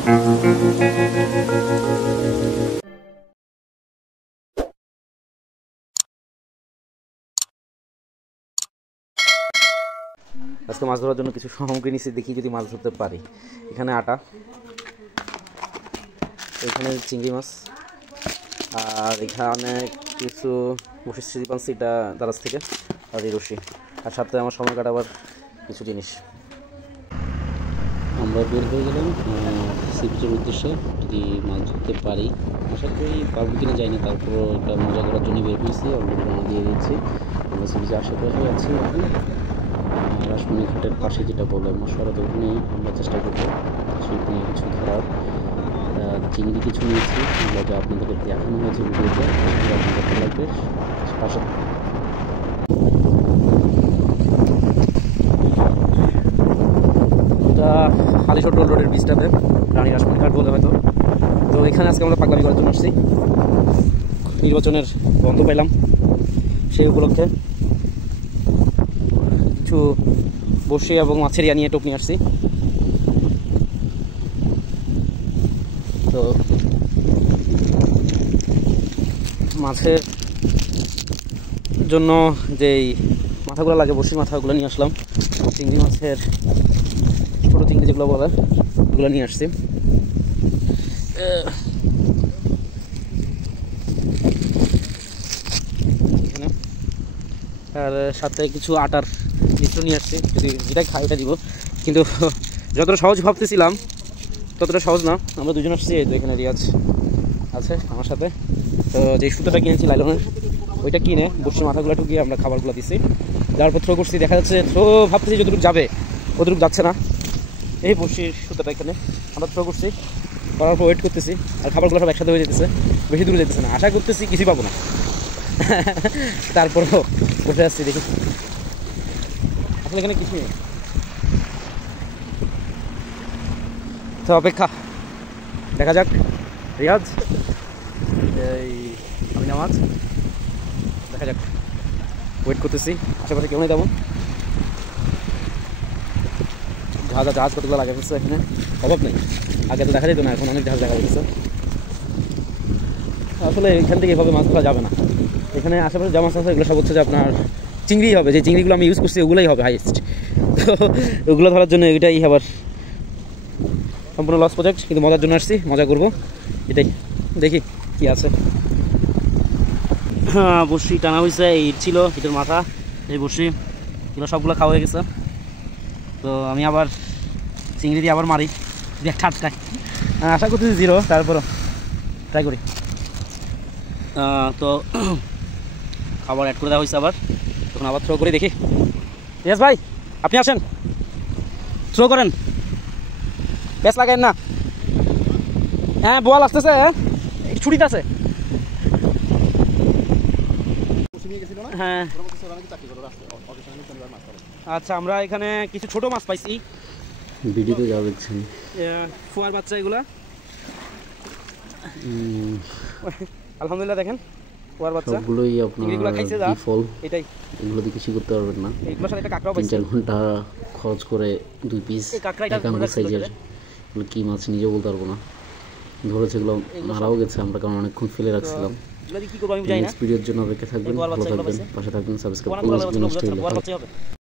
আজকে মাছ ধরার জন্য কিছু সামগ্রী নিচে দেখি যদি মাছ ধরতে পারি। এখানে আটা, এখানে চিংড়ি মাছ, আর এখানে কিছু বসে পাচ্ছি এটা দারাজ থেকে, আর এই রশি, আর সাথে আমার সময় কাটাবার কিছু জিনিস। আমরা বের হয়ে গেলাম সি বিচের উদ্দেশ্যে, যদি মাছ ধরতে পারি। আশা করি পারবো কিনা যাই না, তারপর এটা মজা করার জন্য বের হয়েছি, অলরেডি রান্না দিয়ে দিচ্ছি। আমরা সি বিচের আশেপাশে আছি এখন, রাসমণি ঘাটের পাশে যেটা বলে মশারত, ওখানেই আমরা চেষ্টা করবো শিল্প নিয়ে কিছু ধরার। চিংড়ি কিছু নিয়েছি, আমরা যা আপনাদেরকে দেখানো হয়েছে ভিডিওতে, আপনাদের লাগবে পাশে। এটা হালিশহর টোল রোডের বীজটাতে রানী রাসমণি ঘাট বলে হয়তো। তো এখানে আজকে আমরা পাগলামি করার জন্য আসছি, নির্বাচনের বন্ধ পাইলাম, সেই উপলক্ষে কিছু বসে এবং মাছের ইয়া নিয়ে টোপ নিয়ে আসছি। তো মাছের জন্য যেই মাথাগুলো লাগে, বসির মাথাগুলো নিয়ে আসলাম। চিংড়ি মাছের ছোটো চিংড়ি যেগুলো বলে ওগুলো নিয়ে আসছি। এখানে আর সাথে কিছু আটার মিশ্রণ নিয়ে আসছি, যদি যেটা খাই ওটা দিব। কিন্তু যতটা সহজ ভাবতেছিলাম ততটা সহজ না। আমরা দুজন আসছি, এই তো এখানে রিয়াজ আছে আমার সাথে। তো যে সুতোটা কিনেছি লাইলনের, ওইটা কিনে বসে মাথাগুলো ঠুকিয়ে আমরা খাবারগুলো দিচ্ছি। যার পর থ্রো করছি, দেখা যাচ্ছে থ্রো ভাবতেছি যতটুকু যাবে অতটুকু যাচ্ছে না। এই বসির সুতোটা এখানে আমরা থ্রো করছি, করার পর ওয়েট করতেছি, আর খাবারগুলো সব একসাথে হয়ে যেতেছে, বেশি দূরে যেতেছে না। আশা করতেছি কিছুই পাবো না, তারপরও বসে আসছি, দেখি আসলে এখানে কিছু নেই। তো অপেক্ষা, দেখা যাক। রিয়াজ, এই আমি নামাজ, দেখা যাক, ওয়েট করতেছি। আশেপাশে কেউ নেই তেমন। জাহাজ কতগুলো লাগা ফেলছে, এখানে অভাব নেই। আগে তো দেখা যেত না, এখন অনেক জাহাজ দেখা যাচ্ছে। আসলে এখান থেকে এভাবে মাছ ধরা যাবে না। এখানে আশেপাশে যা মাছ আছে এগুলো সব হচ্ছে যে আপনার চিংড়ি হবে, যে চিংড়িগুলো আমি ইউজ করছি ওগুলোই হবে হাইয়েস্ট। তো ওগুলো ধরার জন্য এটাই আবার সম্পূর্ণ লস প্রজেক্ট, কিন্তু মজার জন্য আসছি, মজা করবো এটাই। দেখি কি আছে। হ্যাঁ, বসি টানা হয়েছে, এই ইট ছিল, ইটের মাথা, এই বসি এগুলো সবগুলো খাওয়া হয়ে গেছে। তো আমি আবার চিংড়ি দিয়ে আবার মারি, দেখ ঠাটকায়। আশা করতেছি জিরো, তারপরও ট্রাই করি। তো খাবার অ্যাড করে দেওয়া হয়েছে আবার, তখন আবার থ্রো করে দেখি। ইয়েস ভাই, আপনি আসেন, থ্রো করেন, বেশ লাগাই না। হ্যাঁ, বল আসতেছে, ছুটিতে আছে। হ্যাঁ আচ্ছা, আমরা এখানে কিছু ছোট মাছ পাইছি, ভিডিওতে যা দেখছেন ফোয়ার বাচ্চা এগুলা। আলহামদুলিল্লাহ দেখেন ফোয়ার বাচ্চা, সবগুলোই আপনার খাইছে যা ফল। এটাই, এগুলো দিয়ে কিছু করতে পারবেন না। এগুলোর সাথে একটা কাঁকড়া পাইছি, 3-4 ঘন্টা খরচ করে 2 পিস একাঙ্গ সাইজের এগুলো কি মাছ নিজেও বলতে পারবো না। ধরেছে এগুলো মারাও গেছে আমরা, কারণ অনেকক্ষণ ফেলে রাখছিলাম। নেক্সট ভিডিওর জন্য অপেক্ষা থাকবেন, ভালো থাকবেন, পাশে থাকবেন, সাবস্ক্রাইব করবেন।